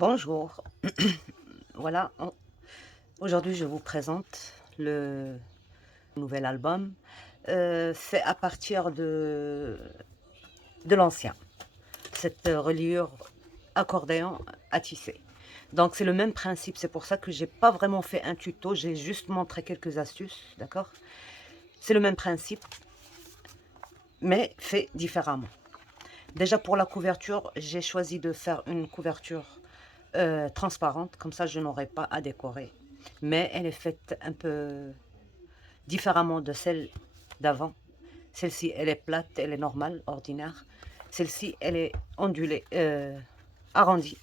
Bonjour. Voilà, aujourd'hui je vous présente le nouvel album, fait à partir de l'ancien, cette reliure accordéon à tisser. Donc c'est le même principe, c'est pour ça que j'ai pas vraiment fait un tuto, j'ai juste montré quelques astuces, d'accord? C'est le même principe, mais fait différemment. Déjà pour la couverture, j'ai choisi de faire une couverture transparente, comme ça je n'aurai pas à décorer. Mais elle est faite un peu différemment de celle d'avant. Celle-ci, elle est plate, elle est normale, ordinaire. Celle-ci, elle est ondulée, arrondie,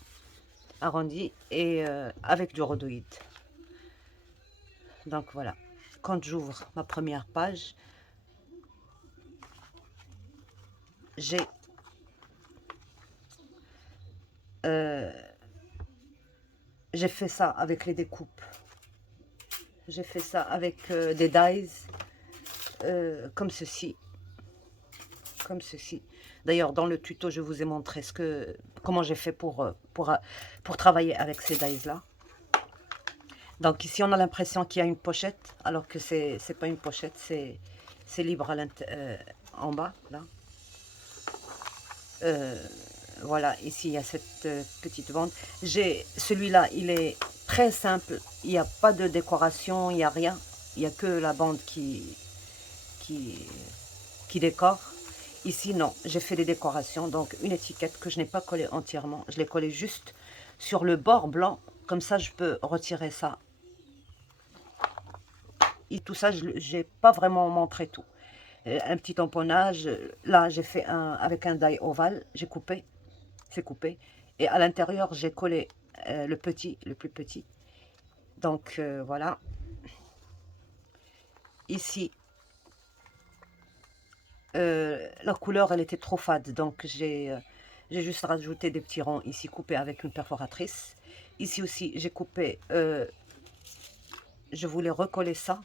arrondie et avec du rhodoïde. Donc voilà. Quand j'ouvre ma première page, j'ai euh, j'ai fait ça avec les découpes. J'ai fait ça avec des dies comme ceci. Comme ceci. D'ailleurs, dans le tuto, je vous ai montré comment j'ai fait pour travailler avec ces dies-là. Donc ici, on a l'impression qu'il y a une pochette, alors que c'est pas une pochette, c'est libre en bas, là. Euh, voilà, ici, il y a cette petite bande. Celui-là, il est très simple. Il n'y a pas de décoration, il n'y a rien. Il n'y a que la bande qui, qui décore. Ici, non, j'ai fait des décorations, donc une étiquette que je n'ai pas collée entièrement. Je l'ai collée juste sur le bord blanc, comme ça je peux retirer ça. Et tout ça, je n'ai pas vraiment montré tout. Un petit tamponnage, là j'ai fait avec un die ovale, j'ai coupé, c'est coupé. Et à l'intérieur, j'ai collé le plus petit. Donc voilà. Ici, la couleur, elle était trop fade, donc j'ai juste rajouté des petits ronds ici coupés avec une perforatrice. Ici aussi, j'ai coupé, je voulais recoller ça,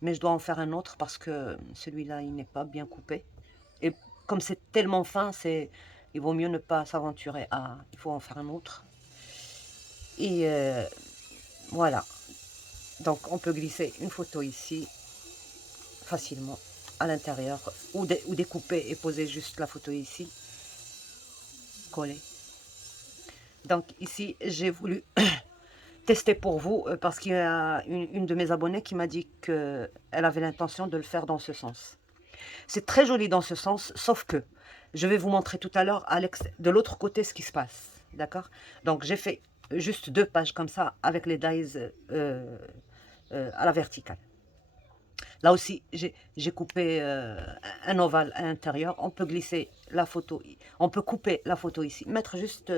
mais je dois en faire un autre parce que celui-là, il n'est pas bien coupé. Et comme c'est tellement fin, il vaut mieux ne pas s'aventurer à, il faut en faire un autre. Et voilà, donc on peut glisser une photo ici, facilement, à l'intérieur, ou découper et poser juste la photo ici, coller. Donc ici, j'ai voulu tester pour vous parce qu'il y a une de mes abonnées qui m'a dit qu'elle avait l'intention de le faire dans ce sens. C'est très joli dans ce sens, sauf que je vais vous montrer tout à l'heure de l'autre côté ce qui se passe. D'accord? Donc j'ai fait juste 2 pages comme ça avec les dies à la verticale. Là aussi, j'ai coupé un ovale à l'intérieur. On peut glisser la photo, on peut couper la photo ici, mettre juste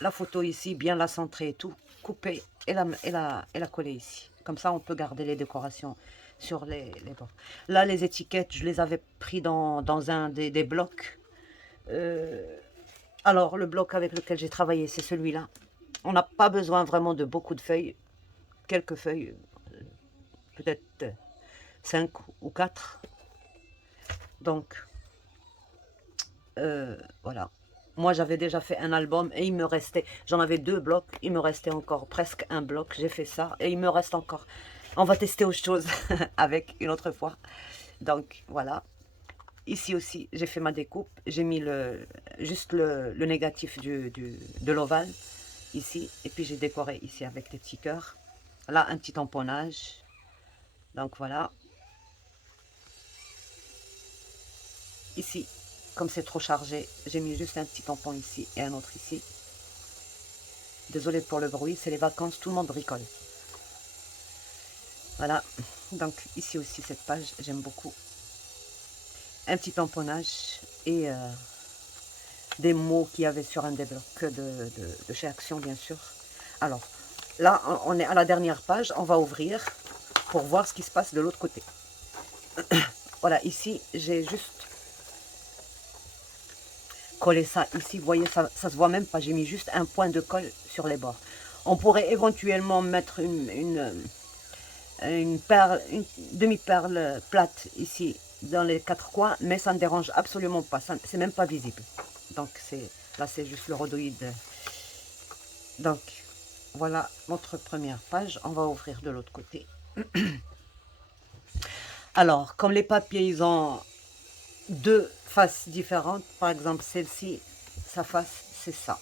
la photo ici, bien la centrer et tout, couper et la coller ici. Comme ça, on peut garder les décorations sur les bords. Là, les étiquettes, je les avais pris dans un des blocs. Alors, le bloc avec lequel j'ai travaillé, c'est celui-là. On n'a pas besoin vraiment de beaucoup de feuilles. Quelques feuilles, peut-être 5 ou 4. Donc, voilà. Moi, j'avais déjà fait un album et il me restait, j'en avais 2 blocs, il me restait encore presque un bloc. J'ai fait ça et il me reste encore. On va tester autre chose avec une autre fois. Donc, voilà. Ici aussi, j'ai fait ma découpe. J'ai mis juste le négatif de l'ovale, ici. Et puis, j'ai décoré ici avec des petits cœurs. Là, un petit tamponnage. Donc, voilà. Ici, comme c'est trop chargé, j'ai mis juste un petit tampon ici et un autre ici. Désolée pour le bruit, c'est les vacances, tout le monde bricole. Voilà, donc ici aussi cette page, j'aime beaucoup. Un petit tamponnage et des mots qu'il y avait sur un des blocs de chez Action, bien sûr. Alors, là, on est à la dernière page, on va ouvrir pour voir ce qui se passe de l'autre côté. Voilà, ici, j'ai juste collé ça ici. Vous voyez, ça se voit même pas, j'ai mis juste un point de colle sur les bords. On pourrait éventuellement mettre une perle, une demi-perle plate ici dans les 4 coins, mais ça ne dérange absolument pas, c'est même pas visible. Donc là c'est juste le rhodoïde Donc, voilà notre première page. On va ouvrir de l'autre côté. Alors, comme les papiers, ils ont deux faces différentes. Par exemple, celle-ci, sa face, c'est ça.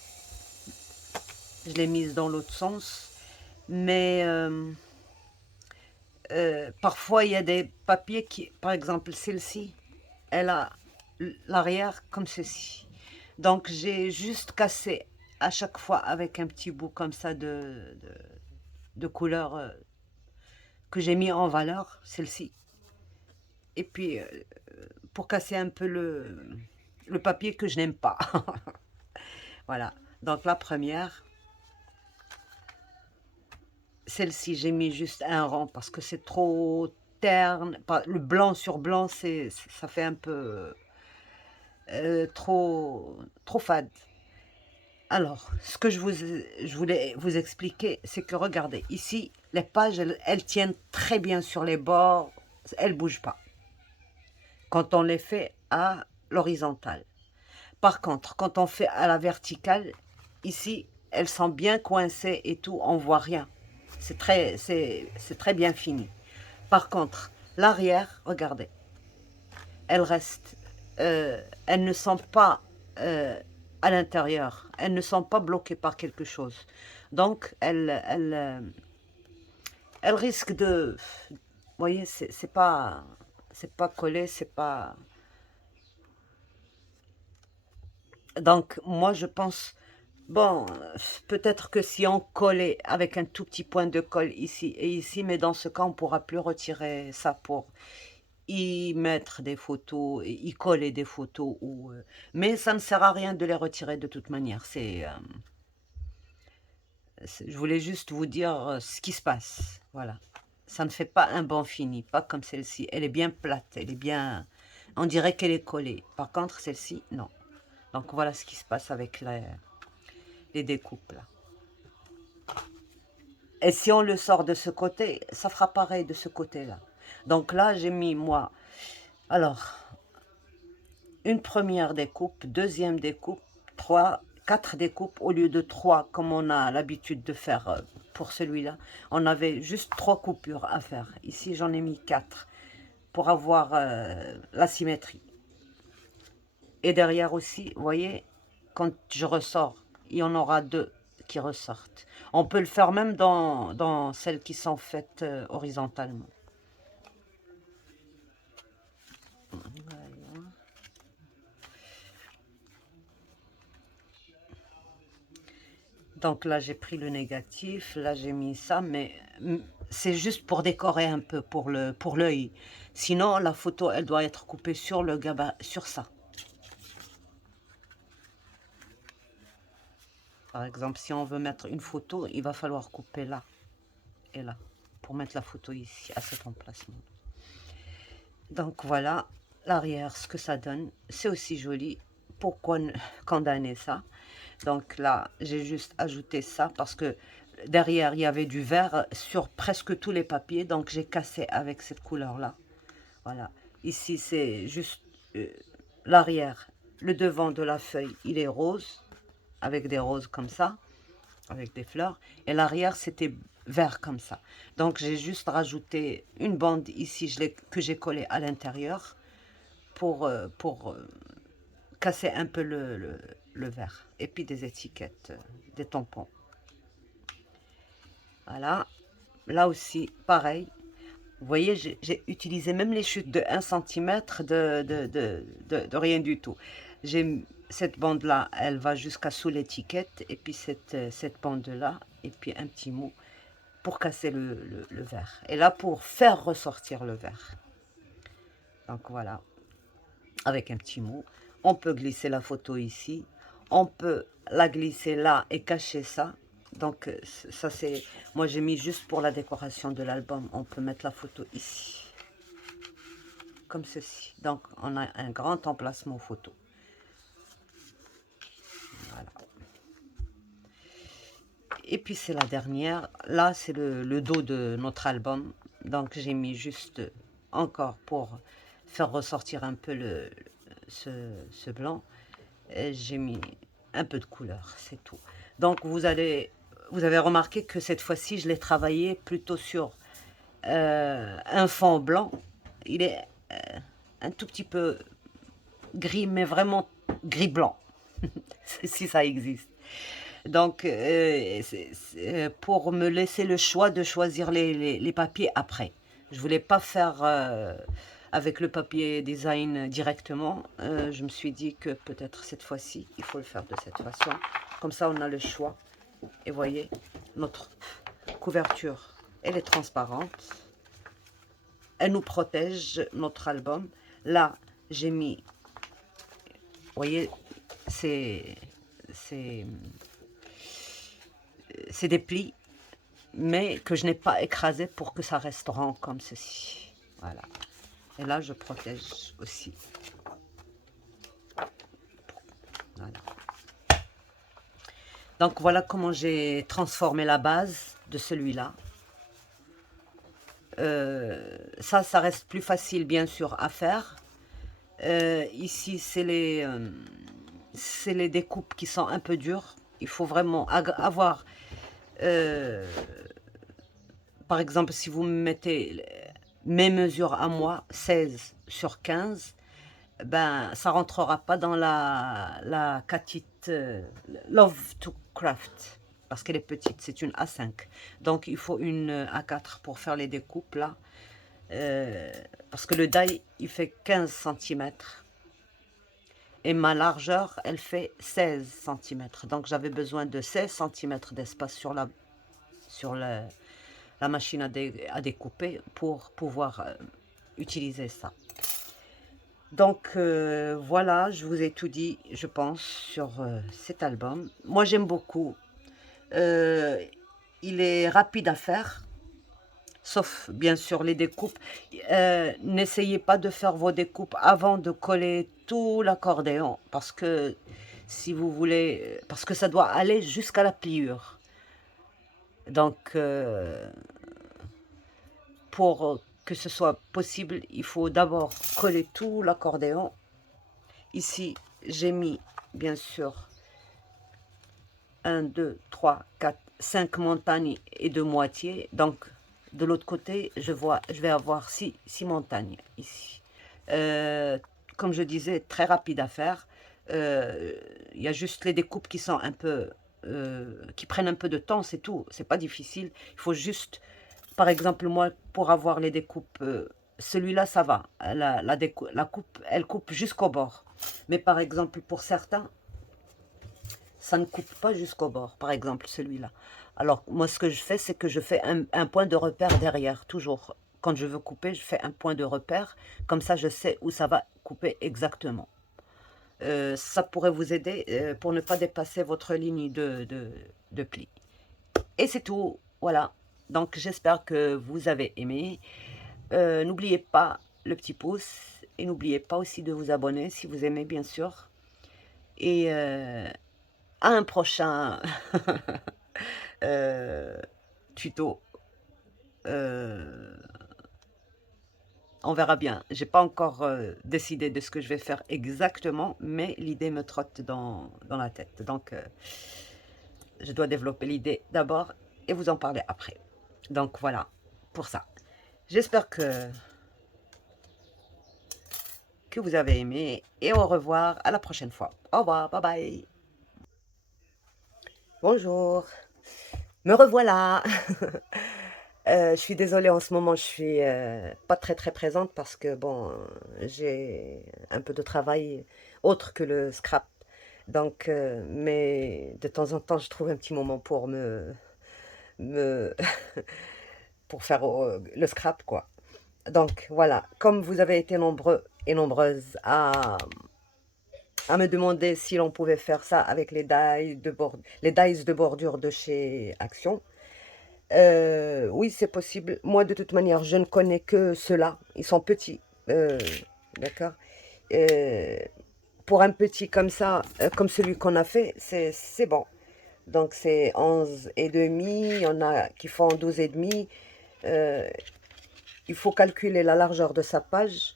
Je l'ai mise dans l'autre sens. Mais parfois, il y a des papiers qui, par exemple, celle-ci, elle a l'arrière comme ceci. Donc, j'ai juste cassé à chaque fois avec un petit bout comme ça de couleur que j'ai mis en valeur, celle-ci. Et puis, pour casser un peu le papier que je n'aime pas. Voilà. Donc, la première, celle-ci, j'ai mis juste un rang parce que c'est trop terne. Le blanc sur blanc, ça fait un peu trop fade. Alors, ce que je voulais vous expliquer, c'est que regardez, ici, les pages, elles tiennent très bien sur les bords, elles ne bougent pas. Quand on les fait à l'horizontale. Par contre, quand on fait à la verticale, ici, elles sont bien coincées et tout, on voit rien. C'est très bien fini. Par contre, l'arrière, regardez, elles restent, elles ne sont pas à l'intérieur, elles ne sont pas bloquées par quelque chose. Donc, elles risquent de, vous voyez, c'est pas collé, c'est pas. Donc, moi, je pense, bon, peut-être que si on collait avec un tout petit point de colle ici et ici, mais dans ce cas, on ne pourra plus retirer ça pour y mettre des photos, y coller des photos. Mais ça ne sert à rien de les retirer de toute manière. Je voulais juste vous dire ce qui se passe. Voilà. Ça ne fait pas un bon fini, pas comme celle-ci. Elle est bien plate, elle est bien. On dirait qu'elle est collée. Par contre, celle-ci, non. Donc voilà ce qui se passe avec les découpes là. Et si on le sort de ce côté, ça fera pareil de ce côté-là. Donc là, j'ai mis moi. Alors, une première découpe, deuxième découpe, trois, quatre découpes au lieu de trois comme on a l'habitude de faire pour celui-là. On avait juste trois coupures à faire. Ici, j'en ai mis quatre pour avoir la symétrie. Et derrière aussi, vous voyez, quand je ressors, il y en aura deux qui ressortent. On peut le faire même dans celles qui sont faites horizontalement. Voilà. Donc là, j'ai pris le négatif, là, j'ai mis ça, mais c'est juste pour décorer un peu, pour l'œil. Sinon, la photo, elle doit être coupée sur le gabarit, sur ça. Par exemple, si on veut mettre une photo, il va falloir couper là et là, pour mettre la photo ici, à cet emplacement. Donc voilà, l'arrière, ce que ça donne, c'est aussi joli. Pourquoi condamner ça? Donc là, j'ai juste ajouté ça parce que derrière, il y avait du vert sur presque tous les papiers. Donc j'ai cassé avec cette couleur-là. Voilà. Ici, c'est juste l'arrière. Le devant de la feuille, il est rose, avec des roses comme ça, avec des fleurs. Et l'arrière, c'était vert comme ça. Donc j'ai juste rajouté une bande ici que j'ai collée à l'intérieur pour casser un peu le vert. Et puis des étiquettes, des tampons. Voilà. Là aussi, pareil. Vous voyez, j'ai utilisé même les chutes de 1 centimètre de rien du tout. Cette bande-là, elle va jusqu'à sous l'étiquette. Et puis cette bande-là, et puis un petit mot pour casser le verre. Et là, pour faire ressortir le verre. Donc voilà, avec un petit mot. On peut glisser la photo ici. On peut la glisser là et cacher ça. Donc ça c'est... Moi j'ai mis juste pour la décoration de l'album. On peut mettre la photo ici. Comme ceci. Donc on a un grand emplacement photo. Voilà. Et puis c'est la dernière. Là c'est le dos de notre album. Donc j'ai mis juste encore pour faire ressortir un peu ce blanc. J'ai mis un peu de couleur, c'est tout. Donc vous allez vous avez remarqué que cette fois-ci, je l'ai travaillé plutôt sur un fond blanc. Il est un tout petit peu gris, mais vraiment gris-blanc, si ça existe. Donc, pour me laisser le choix de choisir les papiers après. Je voulais pas faire avec le papier design directement. Je me suis dit que peut-être cette fois-ci, il faut le faire de cette façon. Comme ça, on a le choix. Et voyez, notre couverture, elle est transparente. Elle nous protège, notre album. Là, j'ai mis, vous voyez, c'est des plis, mais que je n'ai pas écrasé pour que ça reste rond comme ceci. Voilà. Et là, je protège aussi. Voilà. Donc, voilà comment j'ai transformé la base de celui-là. Ça reste plus facile, bien sûr, à faire. Ici, c'est les découpes qui sont un peu dures. Il faut vraiment avoir... par exemple, si vous mettez mes mesures à moi, 16 sur 15, ben, ça rentrera pas dans la catite Love to Craft, parce qu'elle est petite, c'est une A5. Donc, il faut une A4 pour faire les découpes, là. Parce que le die, il fait 15 cm. Et ma largeur, elle fait 16 cm. Donc, j'avais besoin de 16 cm d'espace sur la machine à découper pour pouvoir utiliser ça. Donc voilà, je vous ai tout dit, je pense, sur cet album. Moi, j'aime beaucoup. Il est rapide à faire, sauf bien sûr les découpes. N'essayez pas de faire vos découpes avant de coller tout l'accordéon, parce que si vous voulez, parce que ça doit aller jusqu'à la pliure. Donc pour que ce soit possible, il faut d'abord coller tout l'accordéon. Ici, j'ai mis, bien sûr, 1, 2, 3, 4, 5 montagnes et 2 moitiés. Donc, de l'autre côté, je vais avoir 6 montagnes ici. Comme je disais, très rapide à faire. Il y a juste les découpes qui sont un peu... qui prennent un peu de temps, c'est tout. C'est pas difficile. Il faut juste... Par exemple, moi, pour avoir les découpes, celui-là, ça va. La coupe, elle coupe jusqu'au bord. Mais par exemple, pour certains, ça ne coupe pas jusqu'au bord. Par exemple, celui-là. Alors, moi, ce que je fais, c'est que je fais un point de repère derrière, toujours. Quand je veux couper, je fais un point de repère. Comme ça, je sais où ça va couper exactement. Ça pourrait vous aider pour ne pas dépasser votre ligne de pli. Et c'est tout. Voilà. Donc, j'espère que vous avez aimé. N'oubliez pas le petit pouce. Et n'oubliez pas aussi de vous abonner si vous aimez, bien sûr. Et à un prochain tuto. On verra bien. J'ai pas encore décidé de ce que je vais faire exactement, mais l'idée me trotte dans la tête. Donc, je dois développer l'idée d'abord et vous en parler après. Donc, voilà pour ça. J'espère que vous avez aimé et au revoir à la prochaine fois. Au revoir, bye bye. Bonjour, me revoilà. Je suis désolée, en ce moment, je suis pas très présente parce que, bon, j'ai un peu de travail autre que le scrap. Donc, mais de temps en temps, je trouve un petit moment pour me pour faire le scrap, quoi. Donc, voilà, comme vous avez été nombreux et nombreuses à me demander si l'on pouvait faire ça avec les dies de bordure de chez Action. Oui, c'est possible. Moi, de toute manière, je ne connais que ceux-là. Ils sont petits. D'accord. Euh, pour un petit comme ça, comme celui qu'on a fait, c'est bon. Donc, c'est 11 et demi. Il y en a qui font 12 et demi. Il faut calculer la largeur de sa page.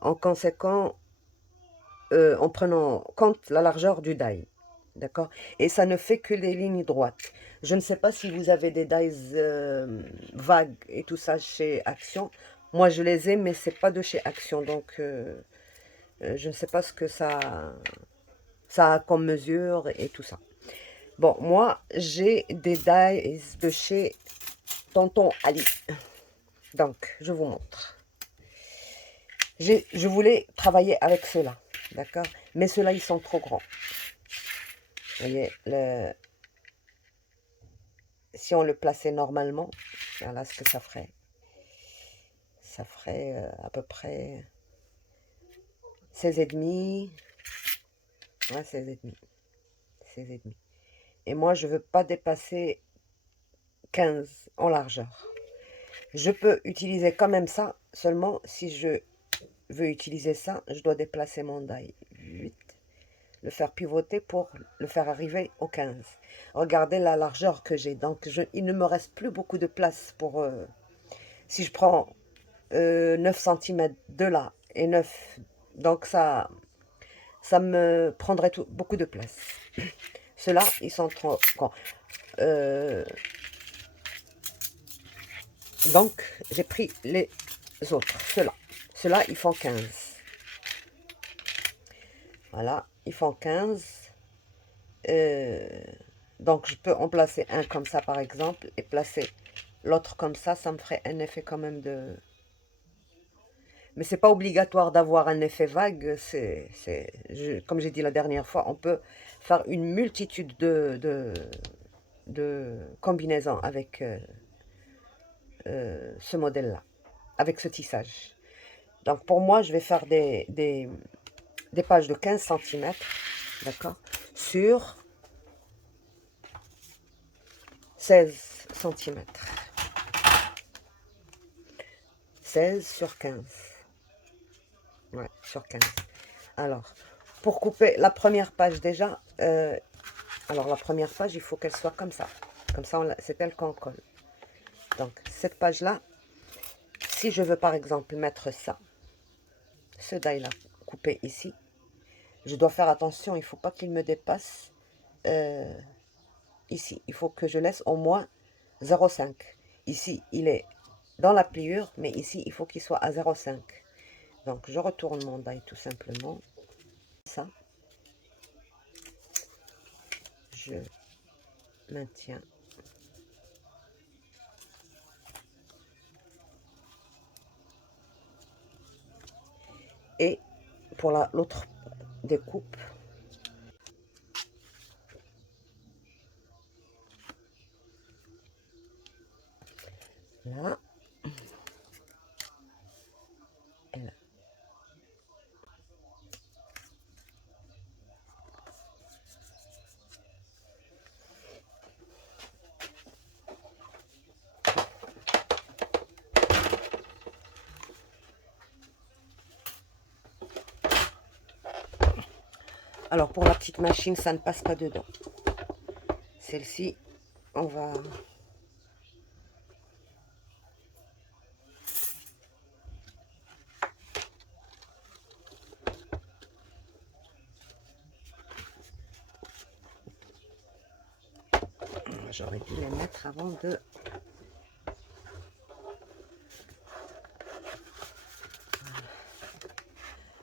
En conséquent, en prenant compte la largeur du die. D'accord? Et ça ne fait que les lignes droites. Je ne sais pas si vous avez des dies vagues et tout ça chez Action. Moi, je les ai, mais c'est pas de chez Action. Donc, je ne sais pas ce que ça a comme mesure et tout ça. Bon, moi, j'ai des dies de chez Tonton Ali. Donc, je vous montre. Je voulais travailler avec ceux-là. D'accord? Mais ceux-là, ils sont trop grands. Vous voyez, si on le plaçait normalement, voilà ce que ça ferait. Ça ferait à peu près 16,5. Ouais, 16,5. 16,5. Et moi, je ne veux pas dépasser 15 en largeur. Je peux utiliser quand même ça, seulement si je veux utiliser ça, je dois déplacer mon die 8, le faire pivoter pour le faire arriver au 15. Regardez la largeur que j'ai. Donc, il ne me reste plus beaucoup de place pour... si je prends 9 cm de là et 9, donc ça me prendrait beaucoup de place. Ceux-là, ils sont trop grands. Donc, j'ai pris les autres, ceux-là. Ceux-là, ils font 15. Voilà, ils font 15. Donc, je peux en placer un comme ça, par exemple, et placer l'autre comme ça me ferait un effet quand même de... Mais c'est pas obligatoire d'avoir un effet vague. Comme j'ai dit la dernière fois, on peut faire une multitude de combinaisons avec ce modèle-là, avec ce tissage. Donc pour moi, je vais faire des pages de 15 cm, d'accord, sur 16 cm. 16 sur 15. Ouais, sur 15. Alors, pour couper la première page déjà, alors la première page, il faut qu'elle soit comme ça. Comme ça, c'est elle qu'on colle. Donc, cette page-là, si je veux par exemple mettre ça, ce die-là, coupé ici, je dois faire attention, il ne faut pas qu'il me dépasse ici. Il faut que je laisse au moins 0,5. Ici, il est dans la pliure, mais ici, il faut qu'il soit à 0,5. Donc, je retourne mon die tout simplement. Ça. Je maintiens. Et pour l'autre découpe, là, et là. Alors, pour la petite machine, ça ne passe pas dedans. Celle-ci, on va... J'aurais dû les mettre avant de...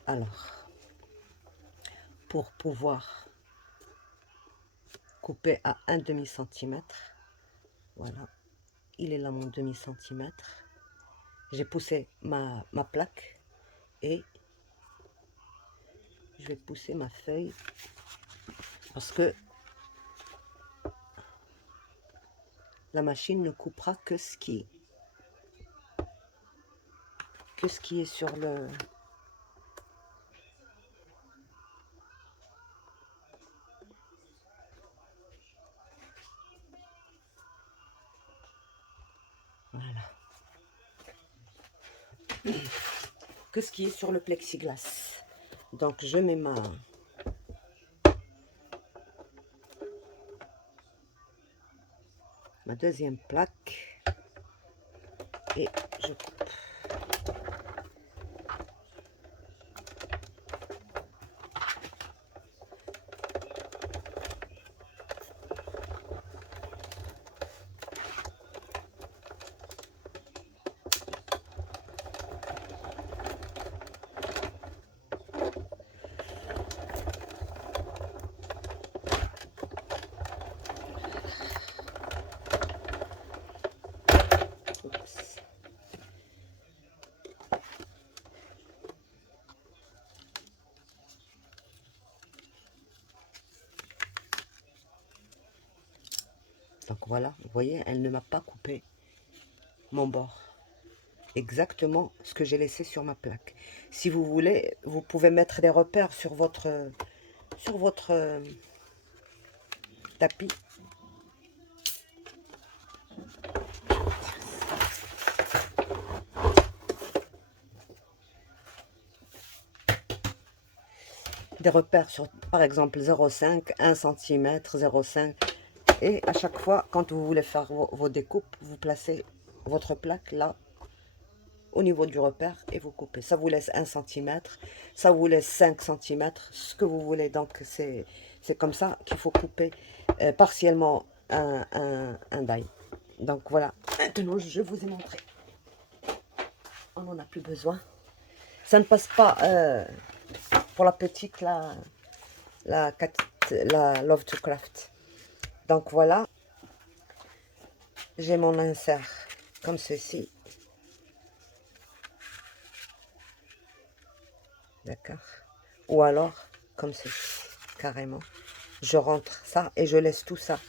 Alors, pour pouvoir couper à un demi-centimètre, voilà, il est là mon demi-centimètre. J'ai poussé ma plaque et je vais pousser ma feuille parce que la machine ne coupera que ce qui est sur le... Voilà. Que ce qui est sur le plexiglas. Donc je mets ma deuxième plaque et je coupe. Donc voilà, vous voyez, elle ne m'a pas coupé mon bord. Exactement ce que j'ai laissé sur ma plaque. Si vous voulez, vous pouvez mettre des repères sur votre tapis. Des repères sur, par exemple, 0,5, 1 cm, 0,5. Et à chaque fois, quand vous voulez faire vos découpes, vous placez votre plaque là, au niveau du repère, et vous coupez. Ça vous laisse 1 cm, ça vous laisse 5 cm, ce que vous voulez. Donc, c'est comme ça qu'il faut couper partiellement un die. Donc, voilà. Maintenant, je vous ai montré. On n'en a plus besoin. Ça ne passe pas pour la petite, la Love to Craft. Donc, voilà. J'ai mon insert comme ceci. D'accord. Ou alors, comme ceci, carrément. Je rentre ça et je laisse tout ça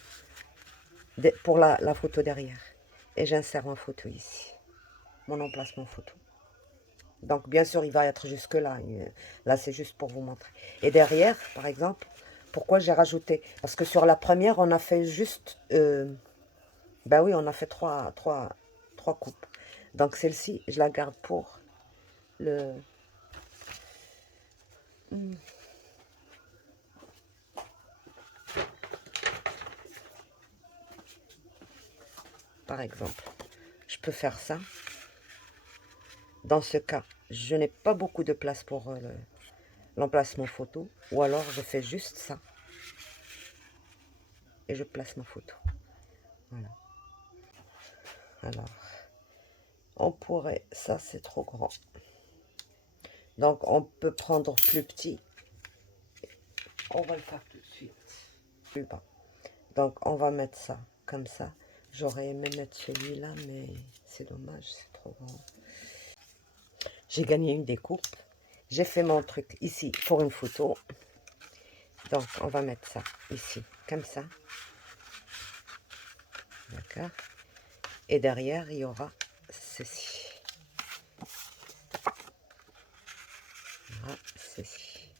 pour la photo derrière. Et j'insère ma photo ici. Mon emplacement photo. Donc, bien sûr, il va être jusque là. Là, c'est juste pour vous montrer. Et derrière, par exemple, pourquoi j'ai rajouté? Parce que sur la première, on a fait juste... ben oui, on a fait trois coupes. Donc, celle-ci, je la garde pour le... Par exemple, je peux faire ça. Dans ce cas, je n'ai pas beaucoup de place pour l'emplacement photo. Ou alors, je fais juste ça. Et je place ma photo. Voilà. Alors, on pourrait... Ça, c'est trop grand. Donc, on peut prendre plus petit. On va le faire tout de suite. Plus bas. Donc, on va mettre ça comme ça. J'aurais aimé mettre celui-là, mais c'est dommage, c'est trop grand. J'ai gagné une découpe. J'ai fait mon truc ici pour une photo. Donc, on va mettre ça ici, comme ça. D'accord. Et derrière, il y aura ceci. Voilà, ceci.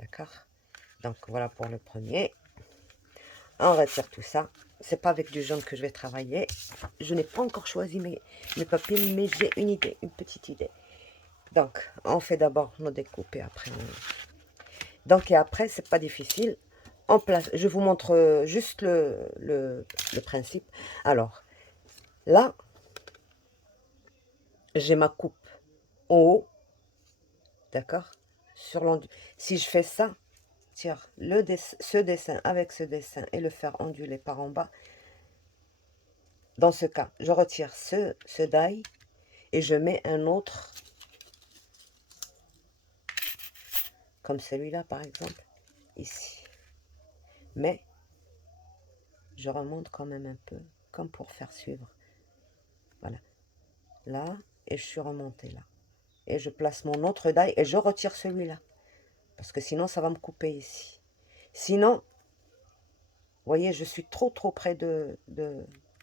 D'accord. Donc, voilà pour le premier. On retire tout ça. C'est pas avec du jaune que je vais travailler. Je n'ai pas encore choisi mes papiers, mais j'ai une idée, une petite idée. Donc, on fait d'abord nos découpes et après Donc, et après, c'est pas difficile. En place, je vous montre juste le principe. Alors, là, j'ai ma coupe en haut. D'accord. Sur l'endu. Si je fais ça, tire ce dessin avec ce dessin et le faire onduler par en bas. Dans ce cas, je retire ce die et je mets un autre comme celui-là par exemple ici. Mais je remonte quand même un peu comme pour faire suivre. Voilà. Là et je suis remontée là. Et je place mon autre die et je retire celui-là. Parce que sinon ça va me couper ici. Sinon, vous voyez, je suis trop près de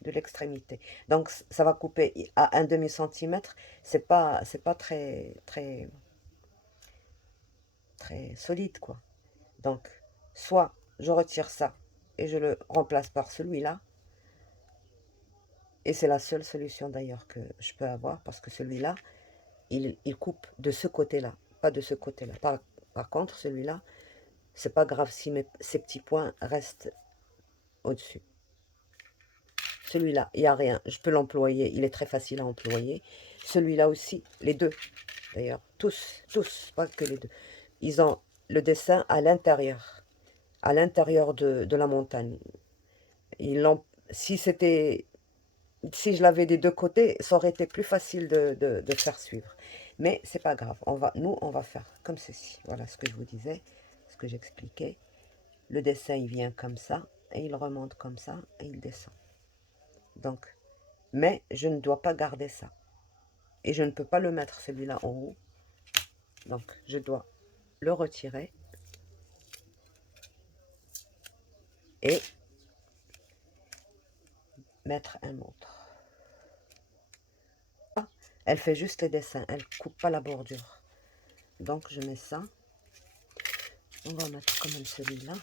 l'extrémité. Donc ça va couper à un demi-centimètre. C'est pas très solide quoi. Donc soit je retire ça et je le remplace par celui-là. Et c'est la seule solution d'ailleurs que je peux avoir parce que celui-là, il coupe de ce côté-là, pas de ce côté-là. Par contre, celui-là, c'est pas grave si ces petits points restent au-dessus. Celui-là, il n'y a rien. Je peux l'employer. Il est très facile à employer. Celui-là aussi, les deux. D'ailleurs, tous, pas que les deux. Ils ont le dessin à l'intérieur de la montagne. Si je l'avais des deux côtés, ça aurait été plus facile de faire suivre. Mais c'est pas grave. Nous, on va faire comme ceci. Voilà ce que je vous disais, ce que j'expliquais. Le dessin, il vient comme ça, et il remonte comme ça, et il descend. Donc, mais je ne dois pas garder ça. Et je ne peux pas le mettre celui-là en haut. Donc, je dois le retirer. Et mettre un autre. Elle fait juste les dessins, elle coupe pas la bordure. Donc je mets ça. On va mettre quand même celui-là.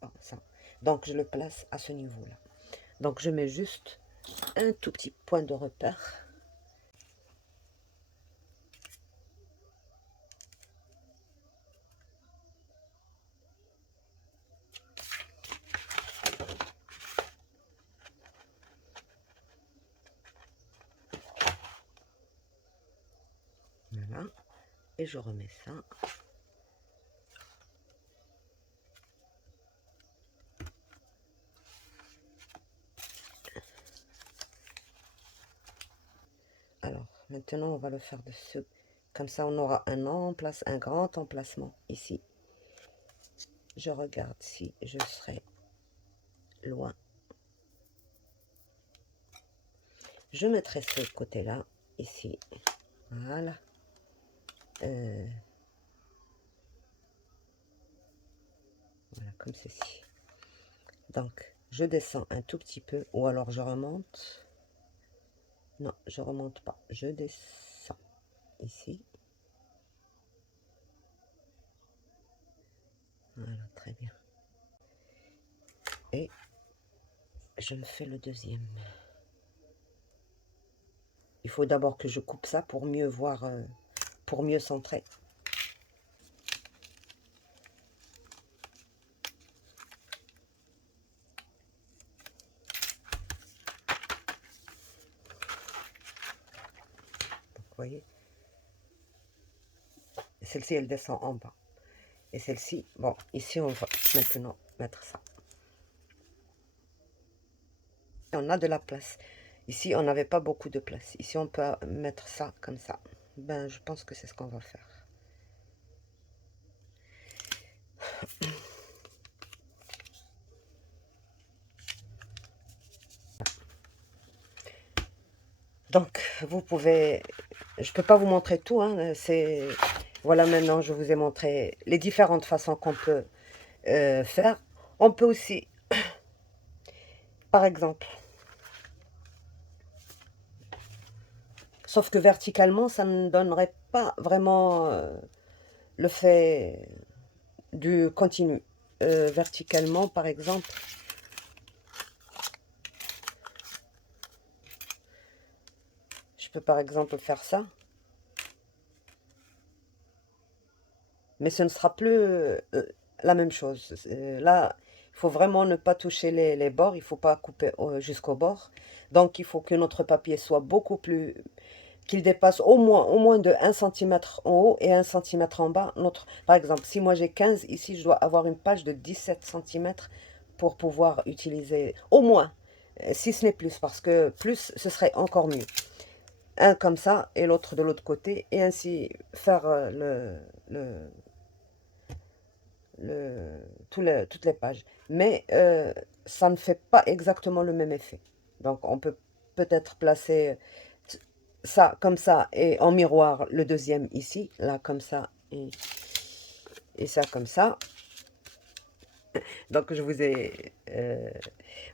Bon, ça. Donc je le place à ce niveau-là. Donc je mets juste un tout petit point de repère. Voilà. Et je remets ça. Alors, maintenant, on va le faire de ce. Comme ça, on aura un grand emplacement ici. Je regarde si je serai loin. Je mettrai ce côté-là, ici. Voilà. Voilà, comme ceci. Donc, je descends un tout petit peu, ou alors je remonte. Non, je remonte pas. Je descends ici. Voilà, très bien. Et je me fais le deuxième. Il faut d'abord que je coupe ça pour mieux voir, pour mieux centrer. Vous voyez, celle-ci, elle descend en bas. Et celle-ci, bon, ici, on va maintenant mettre ça. Et on a de la place. Ici, on n'avait pas beaucoup de place. Ici, on peut mettre ça comme ça. Ben, je pense que c'est ce qu'on va faire. Donc, vous pouvez... Je peux pas vous montrer tout, hein. C'est... Voilà, maintenant, je vous ai montré les différentes façons qu'on peut faire. On peut aussi, par exemple... Sauf que verticalement, ça ne donnerait pas vraiment le fait du continu. Verticalement, par exemple, je peux par exemple faire ça. Mais ce ne sera plus la même chose. Là, il faut vraiment ne pas toucher les bords. Il ne faut pas couper jusqu'au bord. Donc, il faut que notre papier soit beaucoup plus... qu'il dépasse au moins de 1 cm en haut et 1 cm en bas. Par exemple, si moi j'ai 15, ici je dois avoir une page de 17 cm pour pouvoir utiliser au moins, si ce n'est plus, parce que plus ce serait encore mieux. Un comme ça et l'autre de l'autre côté, et ainsi faire toutes les pages. Mais ça ne fait pas exactement le même effet. Donc on peut peut-être placer ça comme ça et en miroir le deuxième ici, là comme ça et ça comme ça. Donc je vous ai...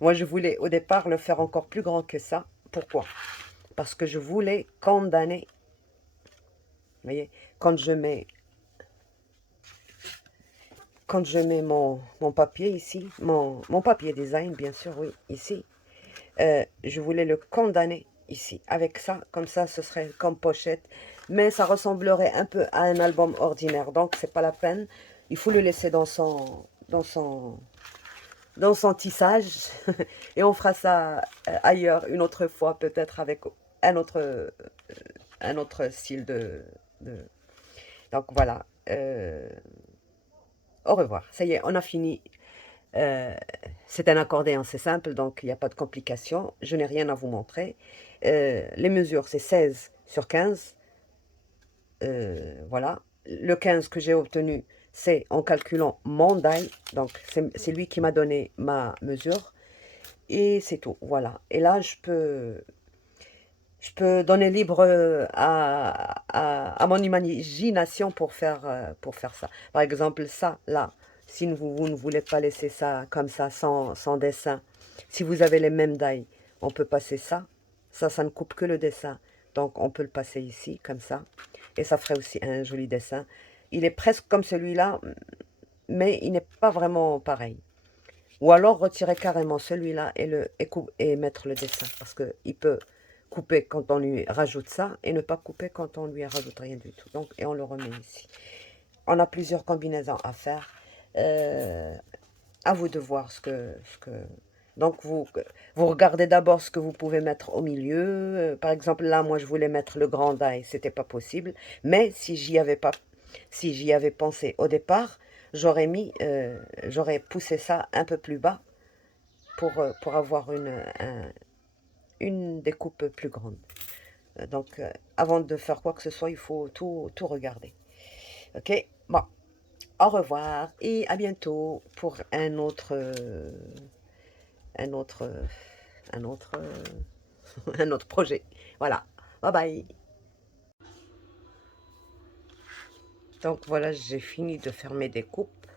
moi je voulais au départ le faire encore plus grand que ça. Pourquoi? Parce que je voulais condamner. Vous voyez, quand je mets mon papier ici, mon papier design, bien sûr, oui, ici, je voulais le condamner ici. Avec ça, comme ça, ce serait comme pochette. Mais ça ressemblerait un peu à un album ordinaire. Donc, c'est pas la peine. Il faut le laisser dans son tissage. Et on fera ça ailleurs, une autre fois, peut-être avec un autre style de... Donc, voilà. Au revoir. Ça y est, on a fini. C'est un accordéon, c'est simple, donc il n'y a pas de complications. Je n'ai rien à vous montrer. Les mesures, c'est 16 sur 15. Voilà. Le 15 que j'ai obtenu, c'est en calculant mon die. Donc, c'est lui qui m'a donné ma mesure. Et c'est tout. Voilà. Et là, je peux je peux donner libre à mon imagination pour faire ça. Par exemple, ça, là, si vous ne voulez pas laisser ça comme ça, sans dessin, si vous avez les mêmes dailles, on peut passer ça. Ça ne coupe que le dessin. Donc, on peut le passer ici, comme ça. Et ça ferait aussi un joli dessin. Il est presque comme celui-là, mais il n'est pas vraiment pareil. Ou alors retirer carrément celui-là et mettre le dessin. Parce qu'il peut couper quand on lui rajoute ça et ne pas couper quand on lui rajoute rien du tout. Donc, et on le remet ici. On a plusieurs combinaisons à faire. À vous de voir donc, vous regardez d'abord ce que vous pouvez mettre au milieu. Par exemple, là, moi, je voulais mettre le grand die, c'était pas possible. Mais si j'y avais pensé au départ, j'aurais poussé ça un peu plus bas pour avoir une découpe plus grande. Donc, avant de faire quoi que ce soit, il faut tout regarder. Ok? Bon, au revoir et à bientôt pour un autre, un autre, un autre projet. Voilà. Bye bye. Donc voilà, j'ai fini de faire mes découpes.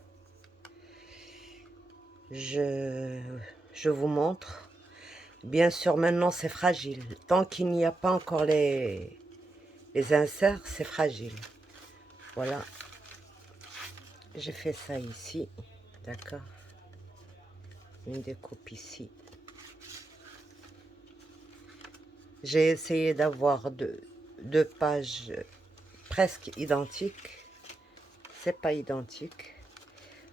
Je, je vous montre. Bien sûr, maintenant c'est fragile. Tant qu'il n'y a pas encore les inserts, c'est fragile. Voilà. J'ai fait ça ici. D'accord. Une découpe ici. J'ai essayé d'avoir deux pages presque identiques. C'est pas identique.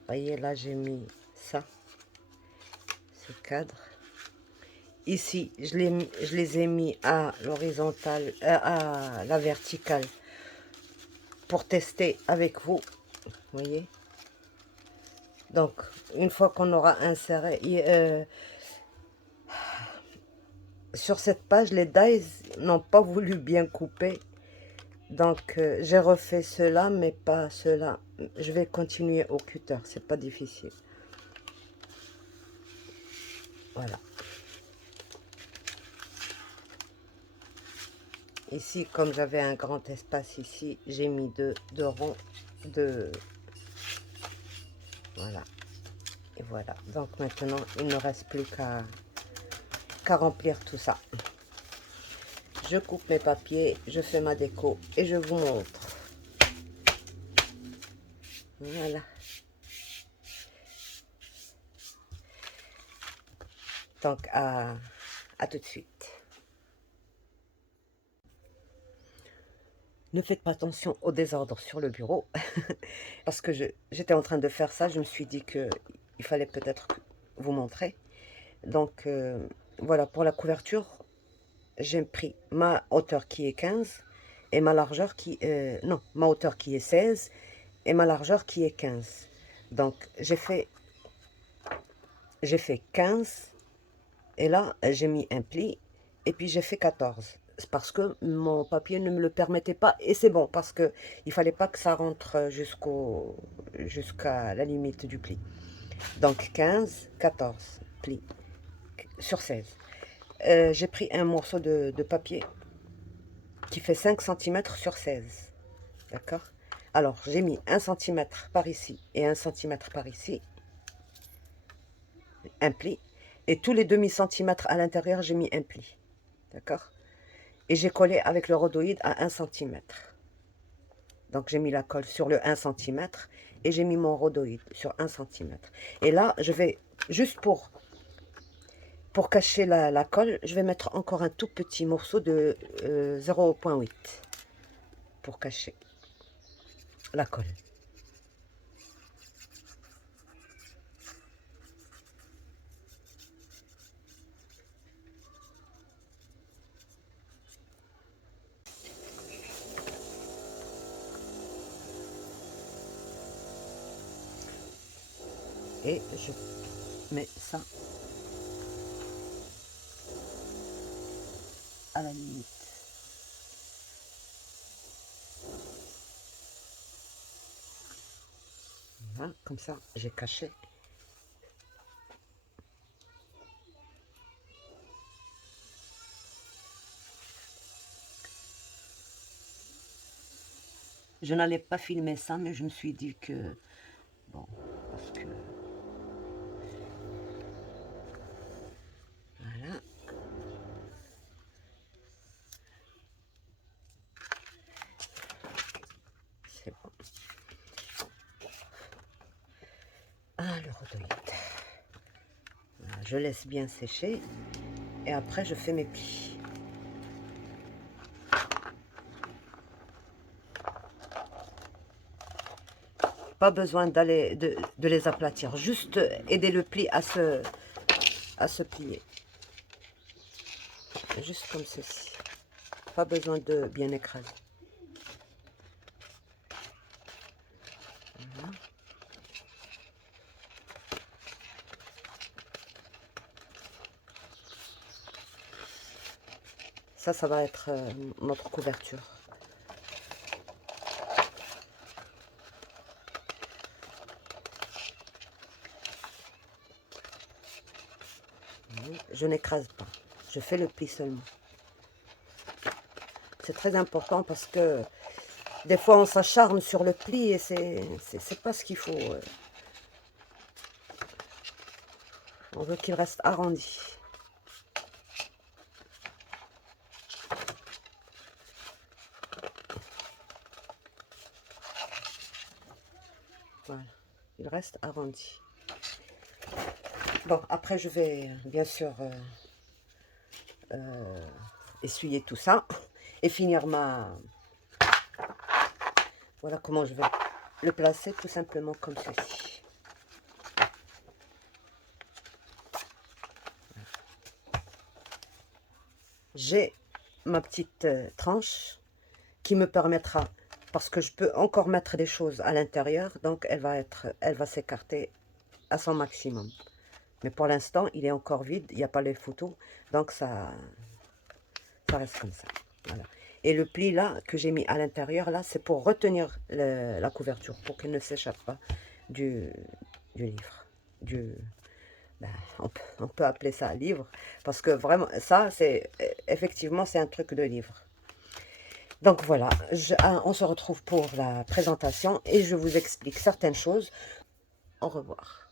Voyez, là j'ai mis ça, ce cadre. Ici, je les ai mis à l'horizontale, à la verticale pour tester avec vous. Voyez. Donc, une fois qu'on aura inséré, sur cette page, les dies n'ont pas voulu bien couper. Donc, j'ai refait cela, mais pas cela. Je vais continuer au cutter, c'est pas difficile. Voilà. Ici, comme j'avais un grand espace ici, j'ai mis deux ronds, voilà. Et voilà. Donc maintenant, il ne reste plus qu'à remplir tout ça. Je coupe mes papiers, je fais ma déco et je vous montre. Voilà. Donc, à tout de suite. Ne faites pas attention au désordre sur le bureau. Parce que j'étais en train de faire ça, je me suis dit qu'il fallait peut-être vous montrer. Donc, voilà, pour la couverture, j'ai pris ma hauteur qui est 15 et ma largeur qui... non, ma hauteur qui est 16 et ma largeur qui est 15. Donc, j'ai fait 15 et là, j'ai mis un pli et puis j'ai fait 14. C'est parce que mon papier ne me le permettait pas et c'est bon parce que il fallait pas que ça rentre jusqu'à la limite du pli. Donc 15, 14 plis sur 16. J'ai pris un morceau de papier qui fait 5 cm sur 16. D'accord? Alors, j'ai mis 1 cm par ici et 1 cm par ici. Un pli. Et tous les demi-centimètres à l'intérieur, j'ai mis un pli. D'accord? Et j'ai collé avec le rhodoïde à 1 cm. Donc, j'ai mis la colle sur le 1 cm et j'ai mis mon rhodoïde sur 1 cm. Et là, je vais, juste pour cacher la colle, je vais mettre encore un tout petit morceau de 0,8 pour cacher la colle. Et je mets ça à la limite. Voilà, comme ça, j'ai caché. Je n'allais pas filmer ça, mais je me suis dit que, bon, parce que, voilà. C'est bon. Ah, le rhodolite. Voilà, je laisse bien sécher et après je fais mes plis. Pas besoin d'aller de les aplatir, juste aider le pli à se plier. Juste comme ceci. Pas besoin de bien écraser. Voilà. Ça va être notre couverture. Je n'écrase pas. Je fais le pli seulement. C'est très important parce que des fois on s'acharne sur le pli et c'est pas ce qu'il faut. On veut qu'il reste arrondi. Voilà, il reste arrondi. Bon, après je vais bien sûr essuyer tout ça et finir Voilà comment je vais le placer, tout simplement comme ceci. J'ai ma petite tranche qui me permettra, parce que je peux encore mettre des choses à l'intérieur, donc elle va s'écarter à son maximum. Mais pour l'instant, il est encore vide, il n'y a pas les photos, donc ça reste comme ça. Voilà. Et le pli là, que j'ai mis à l'intérieur, là, c'est pour retenir la couverture, pour qu'elle ne s'échappe pas du livre. Ben, on peut appeler ça un livre, parce que vraiment, ça, effectivement, c'est un truc de livre. Donc voilà, on se retrouve pour la présentation et je vous explique certaines choses. Au revoir.